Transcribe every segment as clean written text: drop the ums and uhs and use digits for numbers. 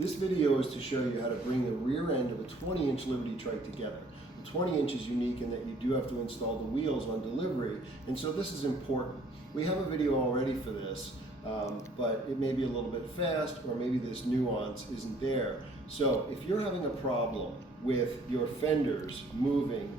This video is to show you how to bring the rear end of a 20-inch Liberty trike together. The 20-inch is unique in that you do have to install the wheels on delivery, and so this is important. We have a video already for this, but it may be a little bit fast, or maybe this nuance isn't there. So if you're having a problem with your fenders moving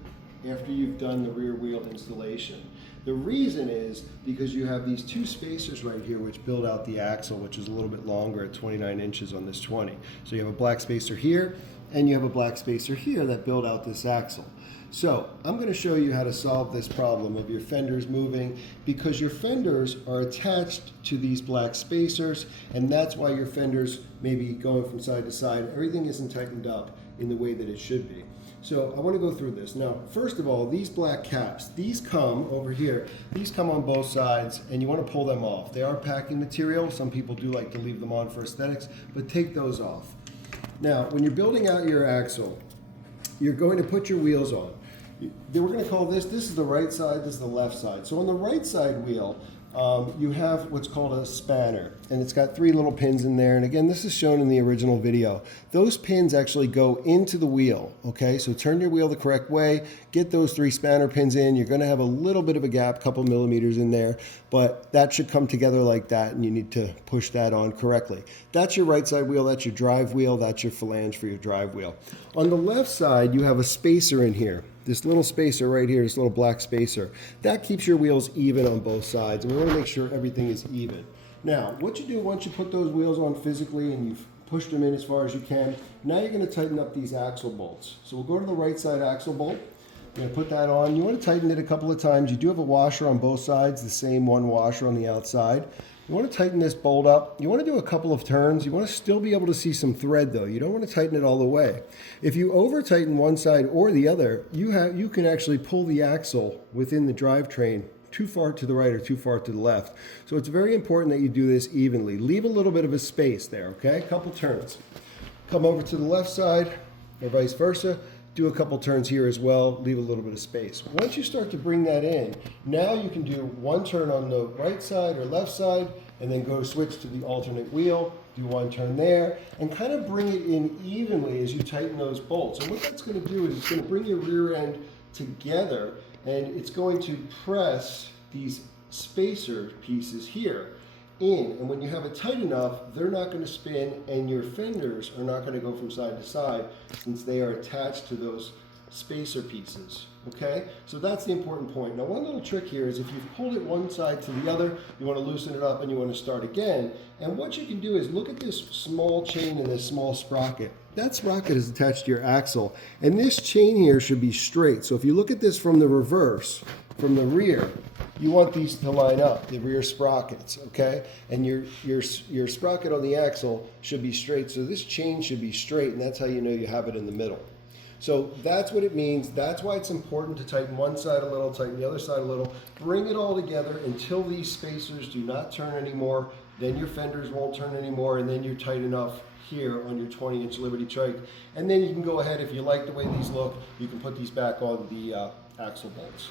after you've done the rear wheel installation, the reason is because you have these two spacers right here which build out the axle, which is a little bit longer at 29 inches on this 20. So you have a black spacer here and you have a black spacer here that build out this axle. So I'm going to show you how to solve this problem of your fenders moving, because your fenders are attached to these black spacers, and that's why your fenders may be going from side to side. Everything isn't tightened up in the way that it should be. So I want to go through this. Now, first of all, these black caps, these come over here, these come on both sides, and you want to pull them off. They are packing material. Some people do like to leave them on for aesthetics, but take those off. Now, when you're building out your axle, you're going to put your wheels on. We're going to call this is the right side, this is the left side. So on the right side wheel, you have what's called a spanner, and it's got 3 little pins in there. And again, this is shown in the original video. Those pins actually go into the wheel, okay? So turn your wheel the correct way, get those 3 spanner pins in. You're gonna have a little bit of a gap, couple millimeters in there, but that should come together like that, and you need to push that on correctly. That's your right side wheel, that's your drive wheel, that's your flange for your drive wheel. On the left side, you have a spacer in here. This little spacer right here, this little black spacer, that keeps your wheels even on both sides, and we want to make sure everything is even. Now, what you do once you put those wheels on physically and you've pushed them in as far as you can, now you're going to tighten up these axle bolts. So we'll go to the right side axle bolt. You're going to put that on. You want to tighten it a couple of times. You do have a washer on both sides, the same one washer on the outside. You want to tighten this bolt up. You want to do a couple of turns. You want to still be able to see some thread though. You don't want to tighten it all the way. If you over tighten one side or the other, you can actually pull the axle within the drivetrain too far to the right or too far to the left. So it's very important that you do this evenly. Leave a little bit of a space there, okay? A couple turns. Come over to the left side or vice versa. Do a couple turns here as well, leave a little bit of space. Once you start to bring that in, now you can do one turn on the right side or left side, and then go switch to the alternate wheel, do one turn there, and kind of bring it in evenly as you tighten those bolts. And what that's going to do is it's going to bring your rear end together, and it's going to press these spacer pieces here in, and when you have it tight enough, they're not going to spin, and your fenders are not going to go from side to side since they are attached to those spacer pieces. Okay, so that's the important point. Now, one little trick here is if you've pulled it one side to the other, you want to loosen it up and you want to start again. And what you can do is look at this small chain and this small sprocket. That sprocket is attached to your axle, and this chain here should be straight. So if you look at this from the reverse, from the rear, you want these to line up, the rear sprockets, okay? And your sprocket on the axle should be straight, so this chain should be straight, and that's how you know you have it in the middle. So that's what it means. That's why it's important to tighten one side a little, tighten the other side a little. Bring it all together until these spacers do not turn anymore. Then your fenders won't turn anymore, and then you're tight enough here on your 20-inch Liberty trike. And then you can go ahead, if you like the way these look, you can put these back on the axle bolts.